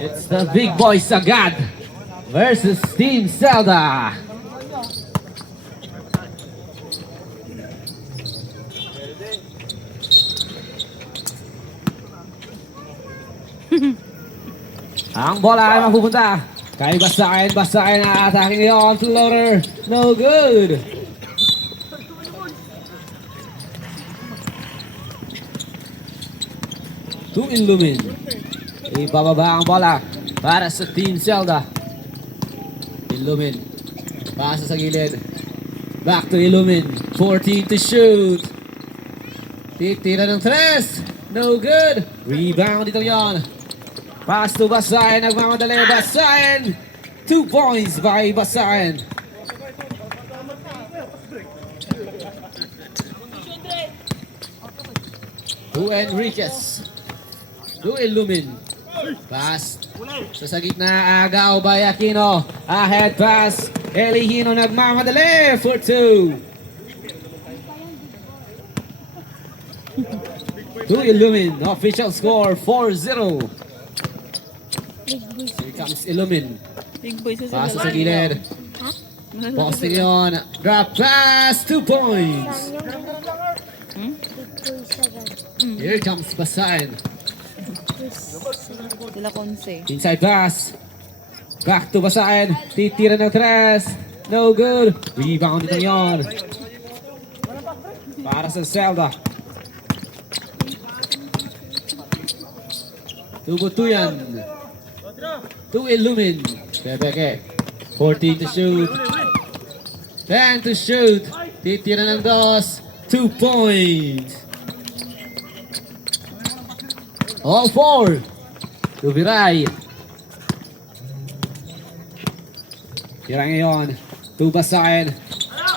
It's the Big Boy Sagad versus Team Zelda. Ang bola ay mapupunta kay Basahin. Basahin ang atake niyo. Floater. No good. To Illumin. Ibababa ang bola para sa Team Zelda. Illumin. Pasa sa gilid. Back to Illumin. 14 to shoot. Titira ng 3. No good. Rebound dito yon. Pass to Basahin. Nagmamadali. Basahin. 2 points by Basahin. To Enriquez. To Illumin. Pass. Sa gitna. Agaw by Aquino. Ahead pass. Elihino nagmamadali for 2. To Illumin. Official score 4-0. Here comes Illumin. Big boy sa Pass sa gilid. Posting yun. Drop pass. 2 points. Here comes Basahin. Sila konse. Inside pass. Back to Basahin. Titira ng 3. No good. Rebound ito yun. Para sa Zelda. Tubutuyan. To Illumin. Bebeke. 14 to shoot. 10 to shoot. Titira ng 2. 2 points. All 4. To Viray. Tira ngayon. To Basahin.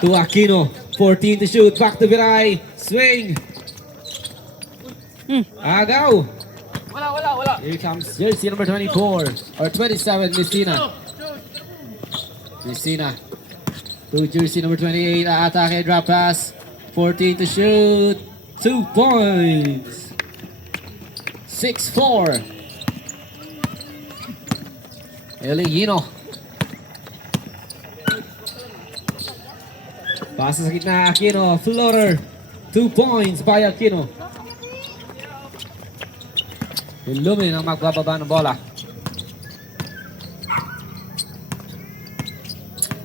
To Aquino. 14 to shoot. Back to Viray. Swing. Agaw. Wala. Here comes jersey number 24. Or 27, Messina. Messina. To jersey number 28. Atake, drop pass. 14 to shoot. 2 points. 6-4. Elihino. Pasa sa gitna, Aquino. Floater. 2 points by Aquino. Illumin ang magbababa ng bola.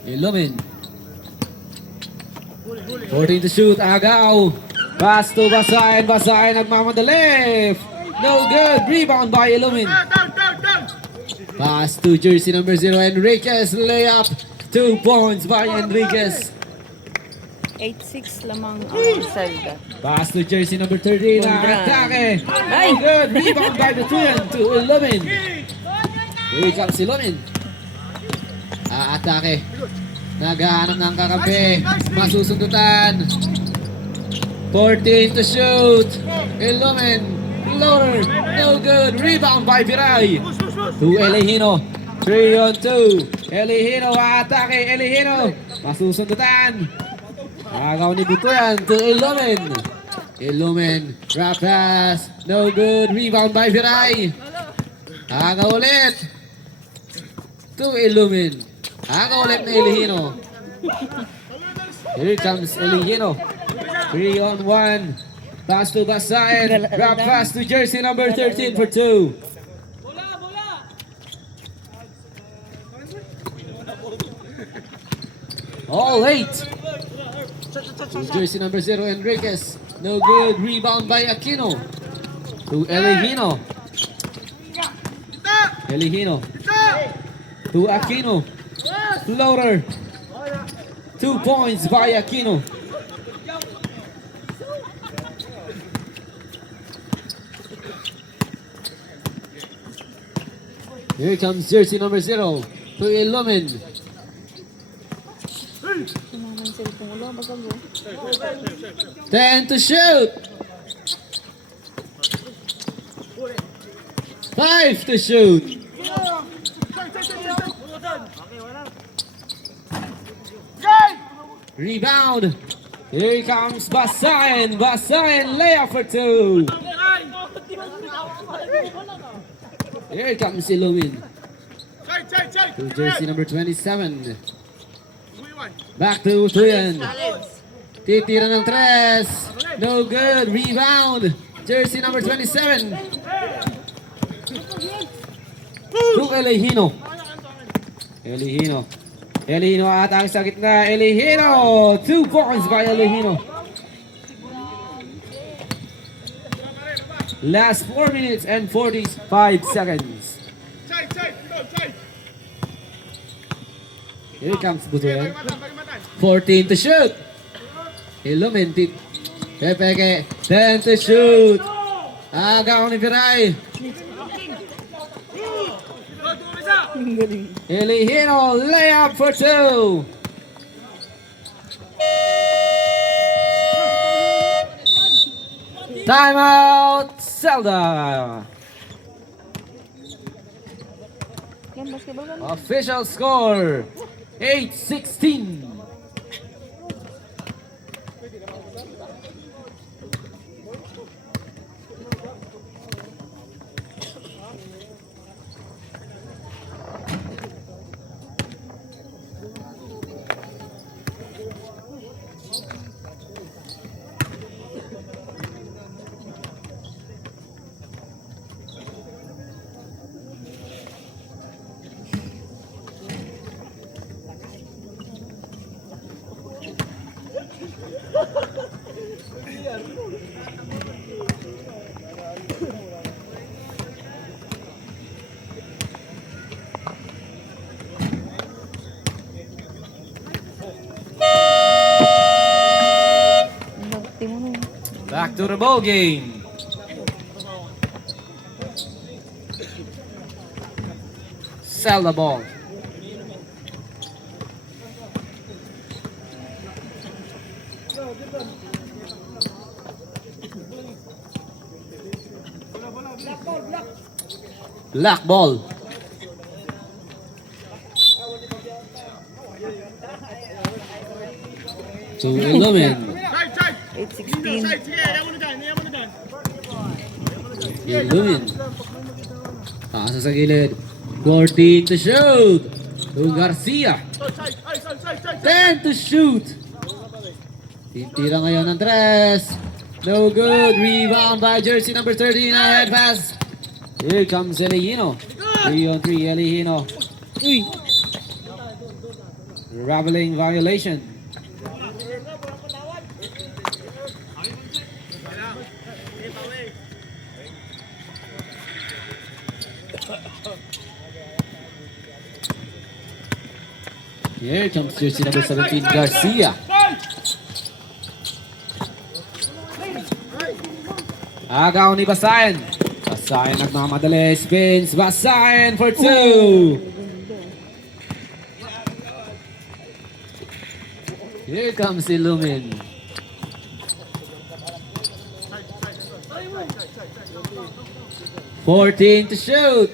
Illumin. 14 to shoot. Agaw. Pass to Basahin. Basahin nagmamadali. No good. Rebound by Illumin. Pass to jersey number 0. Enriquez. Layup. 2 points by Enriquez. 8-6 lamang ang Zelda. Pass to jersey number 13. Bondran. Atake. Ay! No good. Rebound by the Tuyan to Illumin. Here comes Illumin. Atake. Naghahanap ng kakampi. Masusundutan. 14 to shoot. Illumin. Floater. No good. Rebound by Viray. To Elihino. 3-on-2. Elihino. Atake. Elihino. Masusundutan. Agaw ni Butuyan to Illumin. Illumin. Drop pass. No good. Rebound by Viray. Agaw ulit. To Illumin. Agaw ulit na Elihino. Here comes Elihino. 3-on-1. Pass to Basahin. Drop pass to jersey number 13 for 2. All 8. Jersey number 0, Enriquez. No good. Rebound by Aquino. To Elihino. Elihino. To Aquino. Floater. 2 points by Aquino. Here comes jersey number 0. To Illumin. Sumama yung cellphone. Wala, basag oh. 10 to shoot. 5 to shoot. Rebound Here comes Basayan. Basayan layup for 2. Here comes Ilumin. To jersey number 27. Back to Tuyan. Titira ng 3. No good. Rebound. Jersey number 27. To Elihino. Elihino atang sa gitna. Elihino. 2 points by Elihino. Last 4 minutes and 45 seconds. Here comes Butuyan. 14 to shoot. Ilumin. Pepeke. 10 to shoot. Agaw ni Viray. Ang galing. Elihino layup for 2. Timeout, Zelda. Yan, basketball ka na. Official score 8-16. Nagti mo na. Back to the ball game. Sell the ball. Black ball. To Ilumin. 8-16. Ilumin. Pasa sa gilid. 14 to shoot. To Garcia. 10 to shoot. Titira ngayon ng 3. No good. Rebound by jersey number 13. Ahead pass. Here comes Elihino. 3-on-3 Elihino. Uy! Raveling violation. Here comes jersey number 17 Garcia. Agaw ni Basayan. Basayan nagmamadali. Spins. Basayan for 2. Here comes Ilumin. "14 to shoot.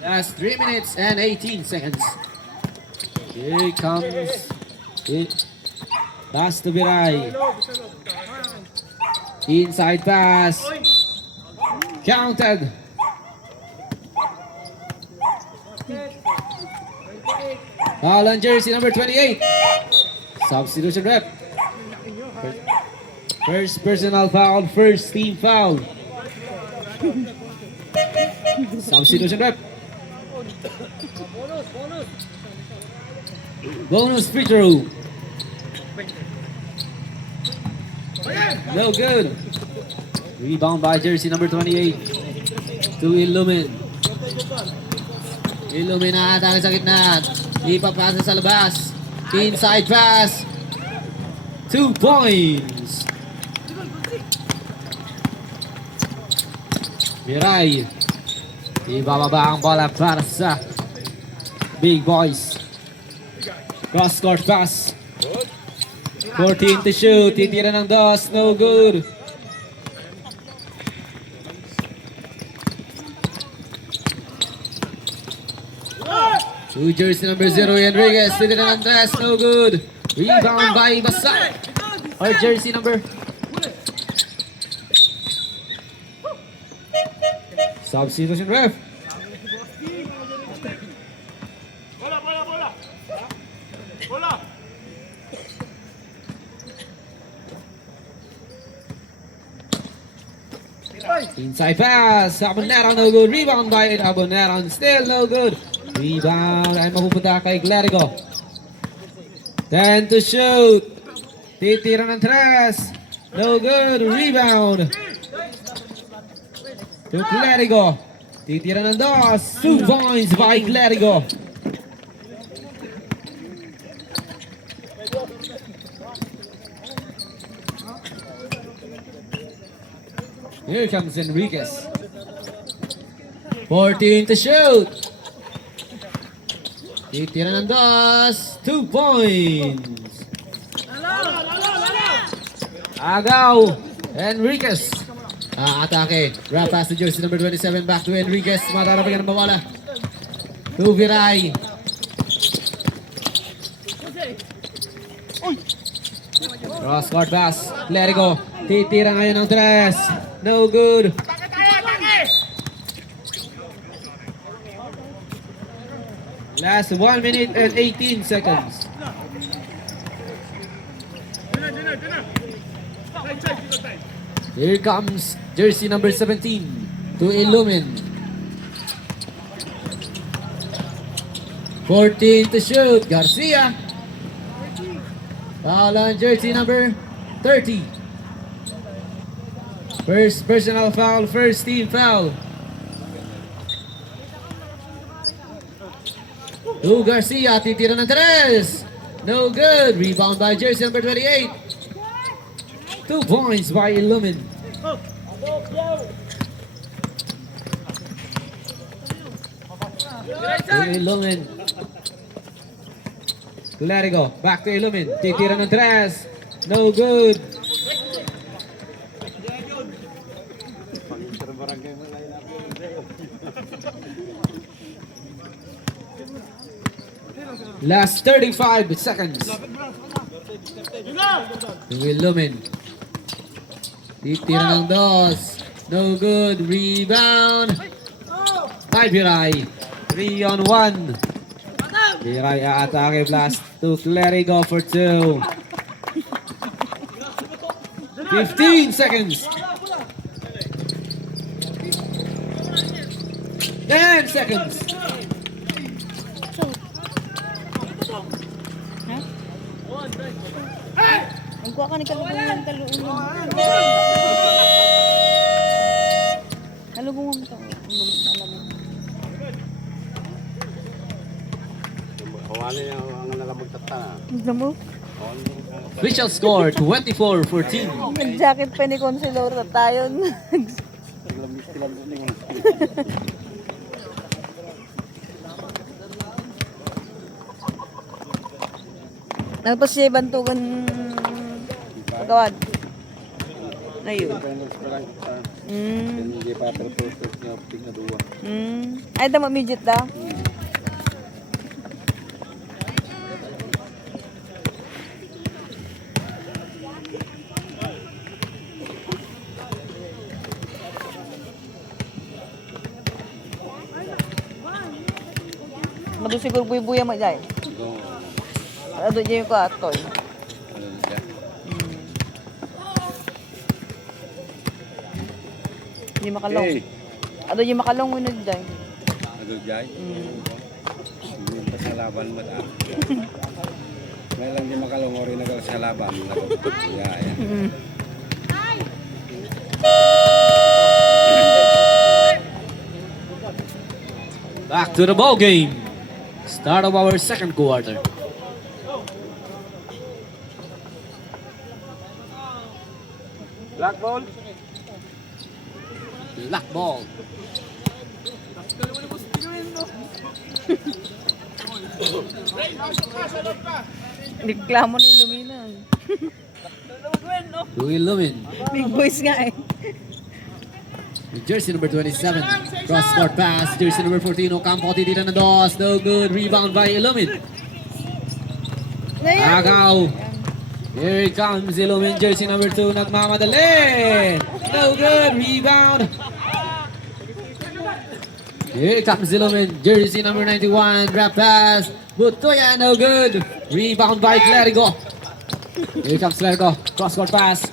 Last 3 minutes and 18 seconds. Here comes it. Pass to Viray. Inside pass. Counted. Foul on jersey number 28. Substitution rep. First personal foul, first team foul. Substitution rep. Bonus free throw. No good. Rebound by jersey number 28 to Ilumin. Ilumin na atake sa gitna. Ipapasa sa labas. Inside pass. 2 points. Viray. Ibababa ang bola para sa Big Boys. Cross court pass. 14 to shoot. Titira ng dos. No good. To jersey number 0, Enriquez. Titira ng Andres. No good. Rebound by Basa. Or jersey number. Substitution ref. Inside pass. Aboneron, no good. Rebound by Aboneron. Still no good. Rebound ay mapupunta kay Clerigo. 10 to shoot. Titira ng tres. No good. Rebound. To Clerigo. Titira ng dos. 2 points by Clerigo. Here comes Enriquez. 14 to shoot. Titira ng dos. 2 points. Agaw. Enriquez. Atake. Grab pass to jersey number 27. Back to Enriquez. Matarapagan ng bawala. To Viray. Cross court pass. Clerigo. Titira ngayon ng tres. No good. Last 1 minute and 18 seconds. Here comes jersey number 17 to Illumine. 14 to shoot. Garcia. Foul on jersey number 30. First personal foul, first team foul. To Garcia, titira ng tres. No good. Rebound by jersey number 28. 2 points by Illumine. To Illumine. Clerigo, back to Illumine. Titira ng tres. No good. Last 35 seconds. To Illumine. Titira ng dos. No good. Rebound. By Viray. 3 on 1. Viray aatake. Blast to Clerigo for 2. 15 seconds. 10 seconds. Ang kuha ka ni kalugong talungan. Kalugong ito. Kawali niya ang nalamag tata. Gusto mo? Official score 24-14. Nag-jacket pa ni Consilor na tayo. Ano pa siya bantugan pagawad? Ayun. Hindi pa tertutup niya optik na duwa. Ay, tama midget da? Madu siguro buy-buya mo dyan. Ano dyan yung katoy? Hindi makalong. Ano yung makalong mo dyan? Ano dyan? Hindi pa sa laban mo ta. Ngayon lang di makalungori na sa laban. Yeah. Back to the ball game. Start of our second quarter. Black ball. Black ball. Reklamo ni Lumina. To Illumine. Big boys nga eh. Jersey number 27. Cross-court pass. Jersey number 14. Ocampo titira ng dos. No good. Rebound by Ilumin. Agaw. Here comes Ilumin. Jersey number 2. Nagmamadali. No good. Rebound. Here comes Ilumin. Jersey number 91. Grab pass. Butoya. No good. Rebound by Clerigo. Here comes Clerigo. Cross-court pass.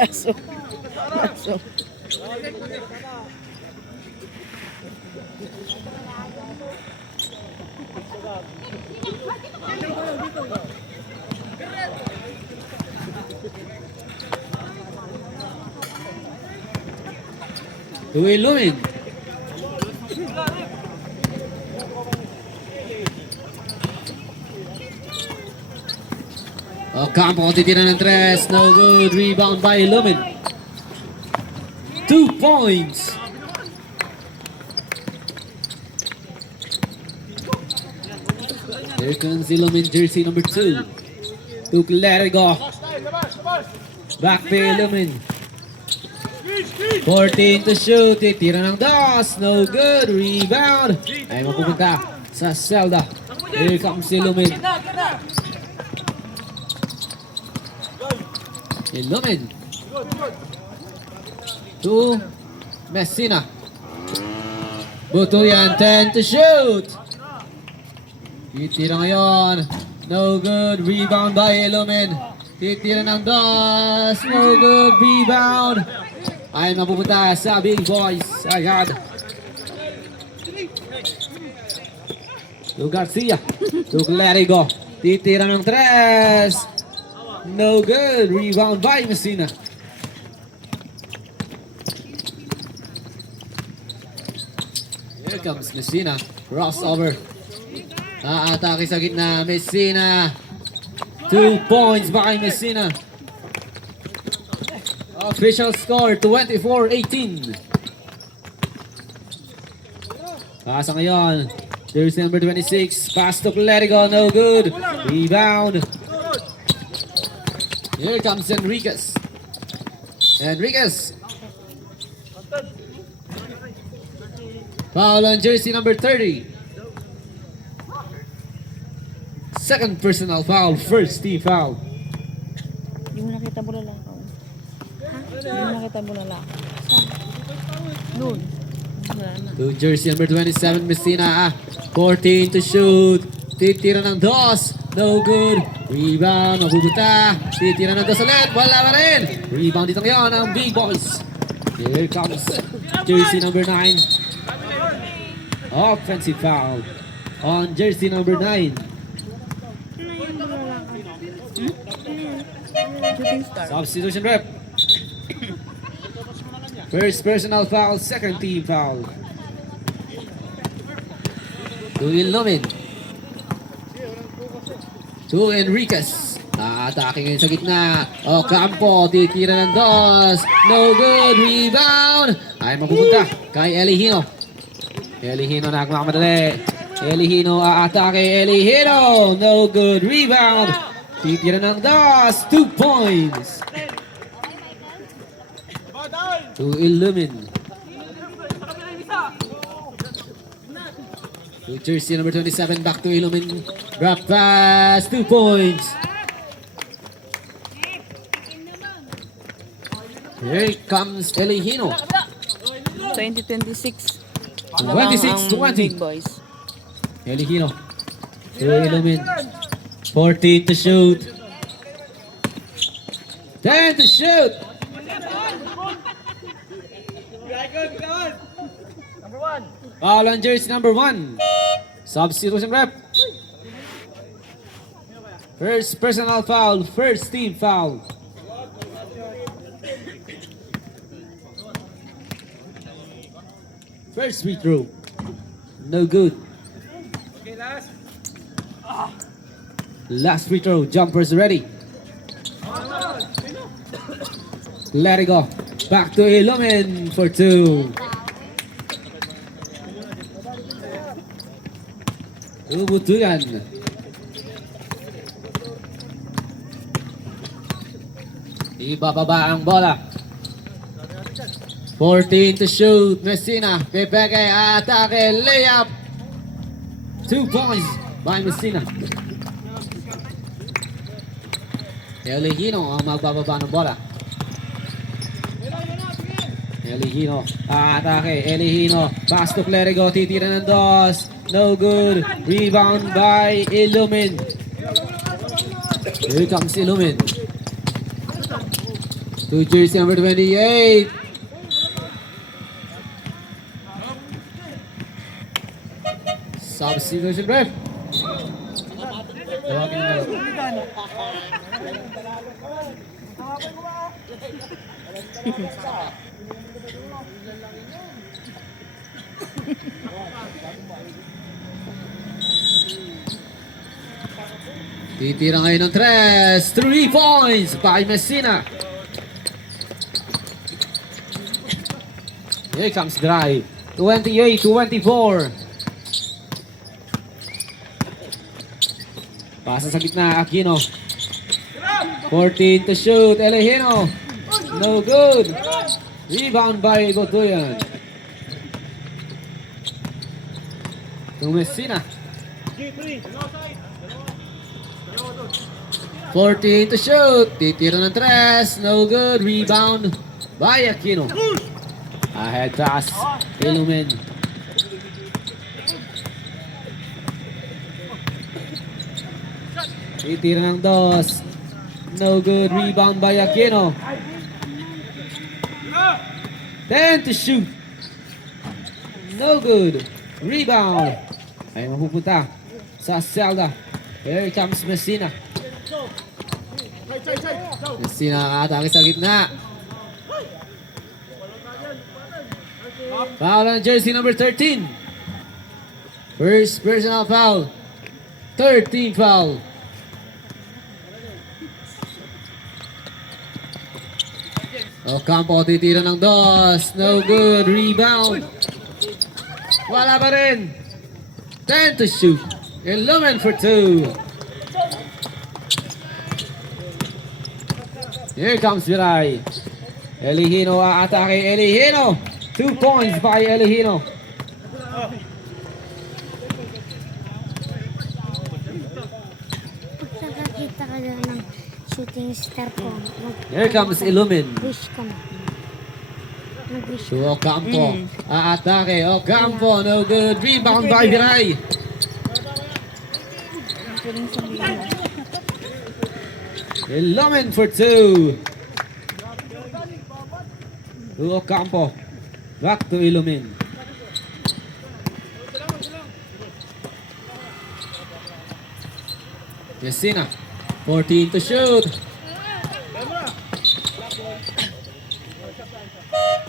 Aso. Aso. To Ilumin. Ocampo titira ng tres. No good. Rebound by Ilumin. 2 points. Here comes Ilumin. Jersey number 2. To Clerigo. Back to Ilumin. 14 to shoot. Titira ng dos. No good. Rebound. Ay mapupunta sa Zelda. Here comes Ilumin. Ilumin. To Messina. Butuyan. 10 to shoot. Titira ngayon. No good. Rebound by Ilumin. Titira ng dos. No good. Rebound. Ay mapupunta sa Big Boys. Agad. To Garcia. To Clerigo. Titira ng tres. No good. Rebound by Messina. Here comes Messina. Crossover. Atake sa gitna. Messina. 2 points by Messina. Official score, 24-18. Pasa ngayon. There's number 26. Pass to Clerigo. No good. Rebound. Here comes Enriquez. Enriquez. Foul on jersey number 30. Second personal foul. First team foul. Hindi mo nakita bulalakaw. Hindi mo nakita bulalakaw. Doon. Wala na. To jersey number 27, Messina. 14 to shoot. Titira ng dos. No good. Rebound. Mabubuta. Titira ng dos ulit. Wala pa rin. Rebound dito ngayon ang Big Boys. Here comes jersey number 9. Offensive foul on jersey number 9. Shooting star. Substitution rep. First personal foul, second team foul. To Ilumin. To Enriquez. Atake ngayon sa gitna. Ocampo, titira ng dos. No good. Rebound. Ay mapupunta kay Elihino. Elihino nagmamadali. Elihino aatake. Elihino. No good. Rebound. Titira ng dos. 2 points. To Ilumin. To jersey number 27. Back to Ilumin. Drop pass. 2 points. Here comes Elihino. 2026. 26-20. Big Boys. Elihino. To Ilumin. 14 to shoot. 10 to shoot. Foul on jersey number 1. Substitution rep. First personal foul. First team foul. First free throw. No good. Last free throw. Jumpers ready. Let it go. Back to Ilumin for 2. To Tubutuyan. Ibababa ang bola. 14 to shoot. Messina. Pepeke. Atake. Layup. 2 points by Messina. Elihino ang magbababa ng bola. Elihino. Atake. Elihino. Pass to Clerigo. Titira ng dos. No good. Rebound by Illumin. Here comes Illumin. To jersey number 28. Substitution ref. Tawagin na. Titira ngayon ng 3 points by Messina. Here comes drive. 28-24. Pasa sa gitna, Aquino. 14 to shoot, Elihino. No good. Rebound by Botuyan. To Messina. 14 to shoot. Titira ng 3. No good. Rebound by Aquino. Ahead pass. Illumin. Titira ng 2. No good. Rebound by Aquino. 10 to shoot. No good. Rebound. Ay mapupunta sa Zelda. Here comes Messina. Messina atake sa gitna. Foul on jersey number 13. First personal foul. 13 foul. Ocampo titira ng 2. No good. Rebound. Wala pa rin. 10 to shoot. 11 for 2. Here comes Viray. Elihino atake. Elihino. 2 points by Elihino. Pagkakakita ka lang ng shooting star ko, Here comes Illumin. wish ka mo. Mag-wish To Ocampo. Atake. Ocampo. No good. Rebound by Viray. Pwedeng sabihin mo. 11 for 2. To Ocampo. Back to Illumin. Messina. 14 to shoot.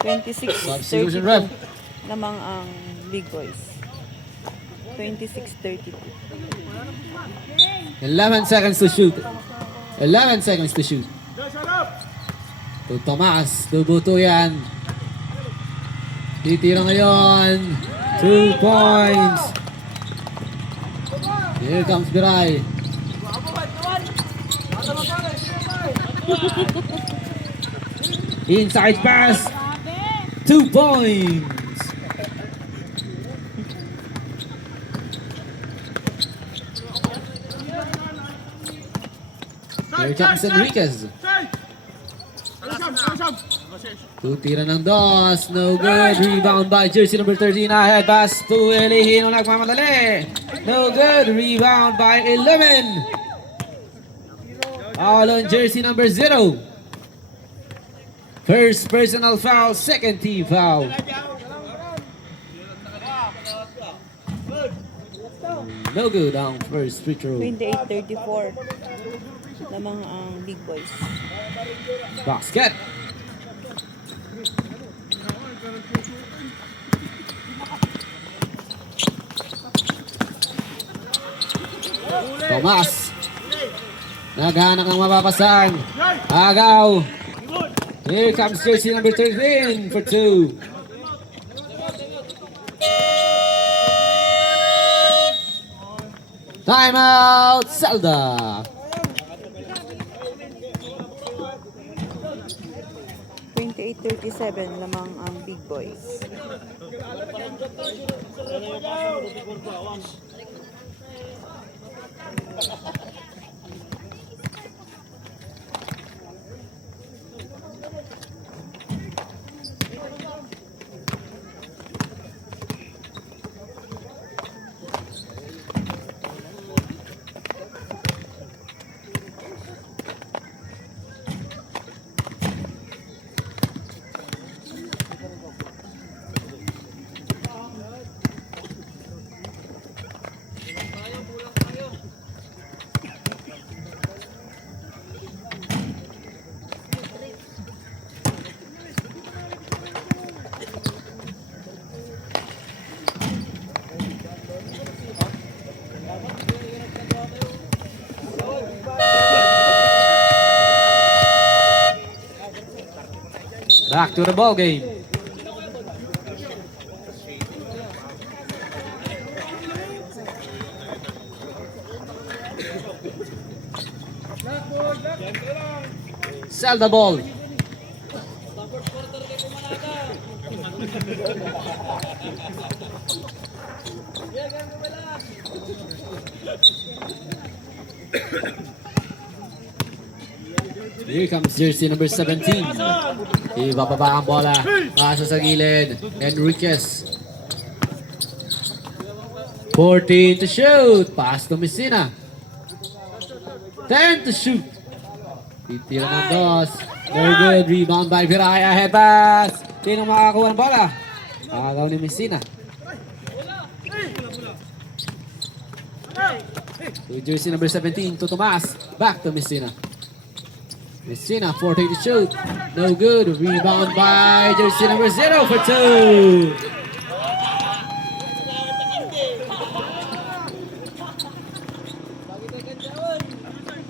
26-32 Substitution ref. lamang ang Big Boys. 26-32. 11 seconds to shoot. 11 seconds to shoot. To Tomas. To Butuyan. Titira ngayon. 2 points. Here comes Biray. Inside pass. 2 points. Here comes Enriquez. Tutira ng 2. No good. Rebound by jersey number 13. Ahead pass to Elihino. Nagmamadali. No good. Rebound by 11. All on jersey number 0. First personal foul. Second team foul. No good on first free throw. 28-34 lamang ang Big Boys. Basket. Tomas. Naghahanap ng mapapasan. Agaw. Here comes jersey number 13 for 2. Timeout, Zelda. (28-37) lamang ang Big Boys. Back to the ball game. Zelda ball. Here comes jersey number 17. Ibababa ang bola. Pasa sa gilid. Enriquez. 14 to shoot. Pass to Messina. 10 to shoot. Titira ng dos. Very good. Rebound by Viraya. Head pass. Sino makakuha ng bola? Agaw ni Messina. To jersey number 17 to Tomas. Back to Messina. Messina, 14 to shoot. No good. Rebound by jersey number 0 for 2.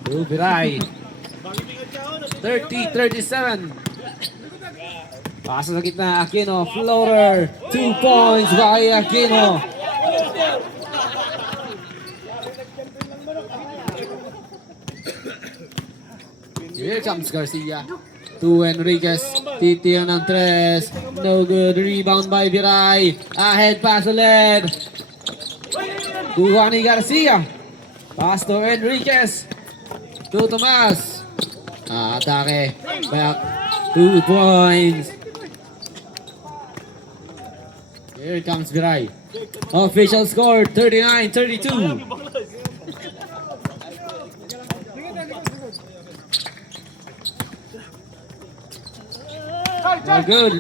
To Viray. 30-37. Pasa sa gitna, Aquino. Floater. 2 points by Aquino. Here comes Garcia. To Enriquez. Titira ng 3. No good. Rebound by Viray. Ahead pass ulit. Kuha ni Garcia. Pass to Enriquez. To Tomas. Atake. Back. 2 points. Here comes Viray. Official score 39-32. No good.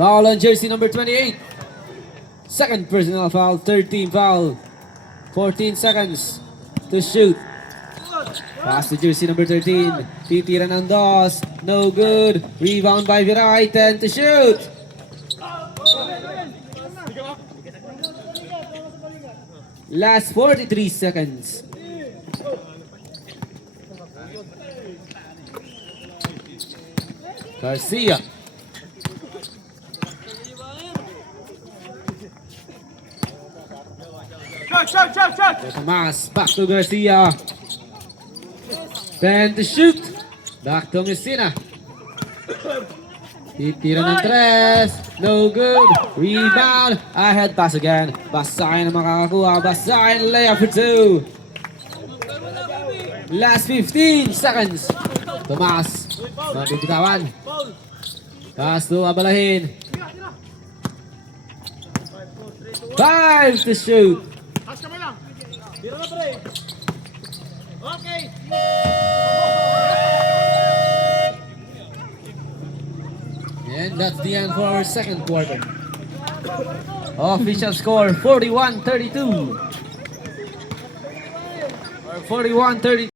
Foul on jersey number 28. Second personal foul, 13 foul. 14 seconds to shoot. Pass to jersey number 13. Titira ng dos. No good. Rebound by Viray. 10 to shoot. Last 43 seconds. Garcia. Tomas, back to Garcia. 10 to shoot. Back to Messina. Titira ng 3. No good. Rebound. Ahead pass again. Basahin ang makakakuha. Basahin layup for 2. Last 15 seconds. Tomas. Mabibitawan. Pass to Abalahin. 5 to shoot. And that's the end for our second quarter. Official score 41-32. Or 41-32.